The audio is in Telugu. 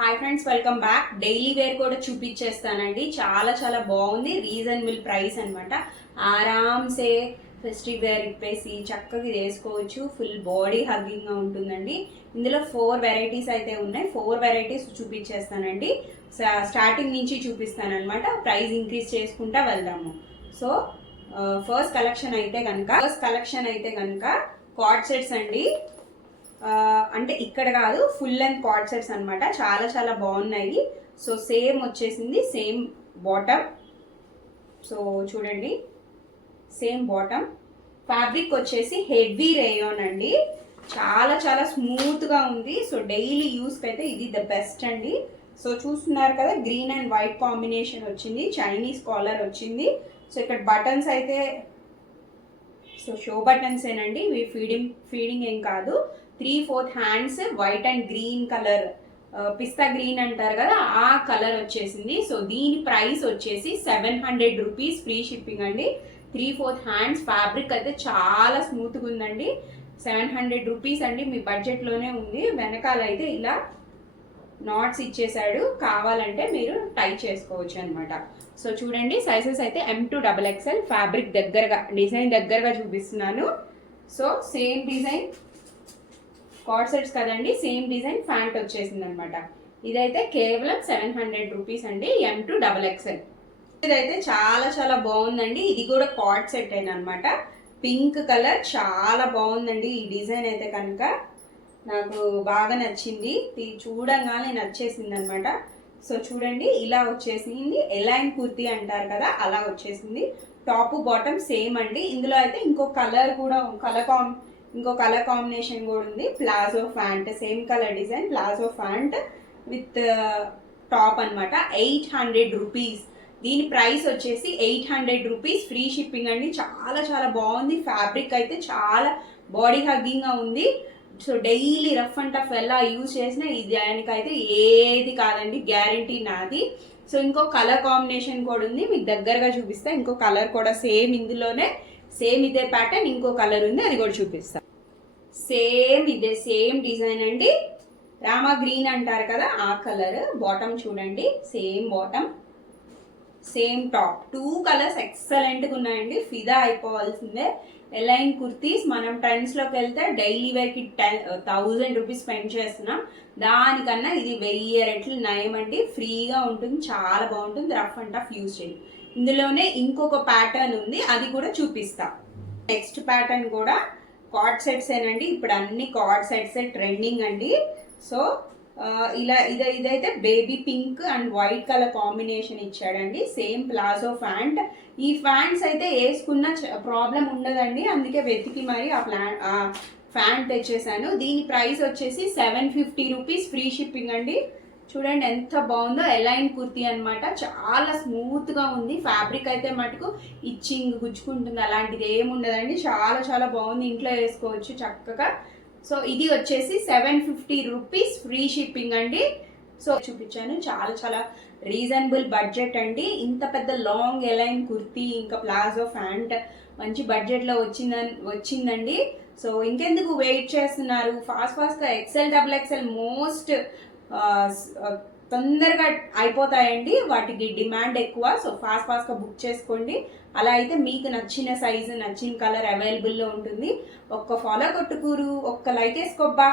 Hi friends, welcome back. Daily wear కూడా చూపించేస్తానండి. చాలా చాలా బాగుంది. రీజనబుల్ ప్రైస్ అనమాట. ఆరామ్సే ఫెస్టివ్ వేర్ ఇప్పేసి చక్కగా వేసుకోవచ్చు. ఫుల్ బాడీ హగ్గింగ్గా ఉంటుందండి. ఇందులో 4 వెరైటీస్ అయితే ఉన్నాయి. 4 వెరైటీస్ చూపించేస్తానండి. స్టార్టింగ్ నుంచి చూపిస్తాను అనమాట. ప్రైస్ ఇంక్రీజ్ చేసుకుంటా వెళ్దాము. సో ఫస్ట్ కలెక్షన్ అయితే కనుక కార్డ్ సెట్స్ అండి. అంటే ఇక్కడ కాదు, ఫుల్ లెంత్ కార్డ్ సెట్స్ అనమాట. చాలా చాలా బాగున్నాయి. సో సేమ్ వచ్చేసింది, సేమ్ బాటమ్. సో చూడండి, సేమ్ బాటమ్. ఫ్యాబ్రిక్ వచ్చేసి హెవీ రేయాన్ అండి. చాలా చాలా స్మూత్గా ఉంది. సో డైలీ యూస్కి అయితే ఇది ద బెస్ట్ అండి. సో చూస్తున్నారు కదా, గ్రీన్ అండ్ వైట్ కాంబినేషన్ వచ్చింది. చైనీస్ కాలర్ వచ్చింది. సో ఇక్కడ బటన్స్ అయితే సో షో బటన్స్ ఏనండి. ఇవి ఫీడింగ్ ఏం కాదు. 3/4 hands white and green colour, pista green అంటారు కదా, ఆ కలర్ వచ్చేసింది. సో దీని ప్రైస్ వచ్చేసి 700 రూపీస్, ఫ్రీ షిప్పింగ్ అండి. 3/4 హ్యాండ్స్. ఫ్యాబ్రిక్ అయితే చాలా స్మూత్గా ఉందండి. 700 రూపీస్ అండి. మీ బడ్జెట్లోనే ఉంది. వెనకాల అయితే ఇలా నాట్స్ ఇచ్చేసాడు. కావాలంటే మీరు టై చేసుకోవచ్చు అనమాట. సో చూడండి, సైజెస్ అయితే M to XXL. ఫ్యాబ్రిక్ దగ్గరగా, డిజైన్ దగ్గరగా చూపిస్తున్నాను. So same design card sets కదండి, సేమ్ డిజైన్ ప్యాంట్ వచ్చేసింది అనమాట. ఇదైతే కేవలం 700 రూపీస్ అండి, M to XXL. ఇదైతే చాలా చాలా బాగుందండి. ఇది కూడా కార్డ్ సెట్ అయిన అనమాట. పింక్ కలర్ చాలా బాగుందండి. ఈ డిజైన్ అయితే కనుక నాకు బాగా నచ్చింది. చూడంగానే నచ్చేసింది అనమాట. సో చూడండి, ఇలా వచ్చేసింది. ఎలైన్ కుర్తీ అంటారు కదా, అలా వచ్చేసింది. టాప్ బాటమ్ సేమ్ అండి. ఇందులో అయితే ఇంకో కలర్ కాంబినేషన్ కూడా ఉంది. Palazzo pant, same colour design, palazzo pant with top అనమాట. 800 రూపీస్. దీని ప్రైస్ వచ్చేసి 800 రూపీస్, ఫ్రీ షిప్పింగ్ అండి. చాలా చాలా బాగుంది. ఫ్యాబ్రిక్ అయితే చాలా బాడీ హగ్గింగ్గా ఉంది. So daily rough and tough ఎలా యూజ్ చేసినా ఇది దానికైతే ఏది కాదండి, గ్యారంటీ నాది. సో ఇంకో కలర్ కాంబినేషన్ కూడా ఉంది, మీకు దగ్గరగా చూపిస్తా. ఇంకో కలర్ కూడా సేమ్, ఇందులోనే సేమ్ ఇదే ప్యాటర్న్, ఇంకో కలర్ ఉంది, అది కూడా చూపిస్తా. సేమ్ ఇదే, సేమ్ డిజైన్ అండి. రామా గ్రీన్ అంటారు కదా, ఆ కలర్. బాటమ్ చూడండి, same bottom, same top. 2 colours ఎక్సలెంట్గా ఉన్నాయండి. ఫిదా అయిపోవాల్సిందే. ఎలైన్ కుర్తీస్ మనం ట్రెండ్స్లోకి వెళ్తే డైలీ వేర్కి 1000 రూపీస్ స్పెండ్ చేస్తున్నాం. దానికన్నా ఇది 1000 రెట్లు నయం అండి. ఫ్రీగా ఉంటుంది, చాలా బాగుంటుంది. రఫ్ అండ్ టఫ్ యూజ్ చేయండి. ఇందులోనే ఇంకొక ప్యాటర్న్ ఉంది, అది కూడా చూపిస్తా. నెక్స్ట్ ప్యాటర్న్ కూడా కార్డ్ సెట్స్ ఏనండి. ఇప్పుడు అన్ని కార్డ్ సెట్స్ ట్రెండింగ్ అండి. సో ఇలా ఇదైతే baby pink and white colour combination ఇచ్చాడండి. Same palazzo pant. ఈ ఫ్యాంట్స్ అయితే వేసుకున్న ప్రాబ్లం ఉండదండి, అందుకే వెతికి మరి ఆ ఫ్యాంట్ తెచ్చేసాను. దీని ప్రైస్ వచ్చేసి 750 రూపీస్, ఫ్రీ షిప్పింగ్ అండి. చూడండి ఎంత బాగుందో. ఎలైన్ కుర్తీ అనమాట. చాలా స్మూత్గా ఉంది. ఫ్యాబ్రిక్ అయితే మటుకు ఇచ్చింగ్, గుచ్చుకుంటుంది, అలాంటిది ఏముండదండి. చాలా చాలా బాగుంది. ఇంట్లో వేసుకోవచ్చు చక్కగా. సో ఇది వచ్చేసి 750 రూపీస్, ఫ్రీ షిప్పింగ్ అండి. సో చూపించాను. చాలా చాలా రీజనబుల్ బడ్జెట్ అండి. ఇంత పెద్ద లాంగ్ ఎలైన్ కుర్తీ ఇంకా ప్లాజో ఫ్యాంట్ మంచి బడ్జెట్లో వచ్చిందండి. సో ఇంకెందుకు వెయిట్ చేస్తున్నారు? ఫాస్ట్గా XXL మోస్ట్ తొందరగా అయిపోతాయండి. వాటికి డిమాండ్ ఎక్కువ. సో ఫాస్ట్గా బుక్ చేసుకోండి. అలా అయితే మీకు నచ్చిన సైజు, నచ్చిన కలర్ అవైలబుల్లో ఉంటుంది. ఒక్క ఫాలో కొట్టుకూరు, ఒక్క లైక్ వేసుకోబ్బా.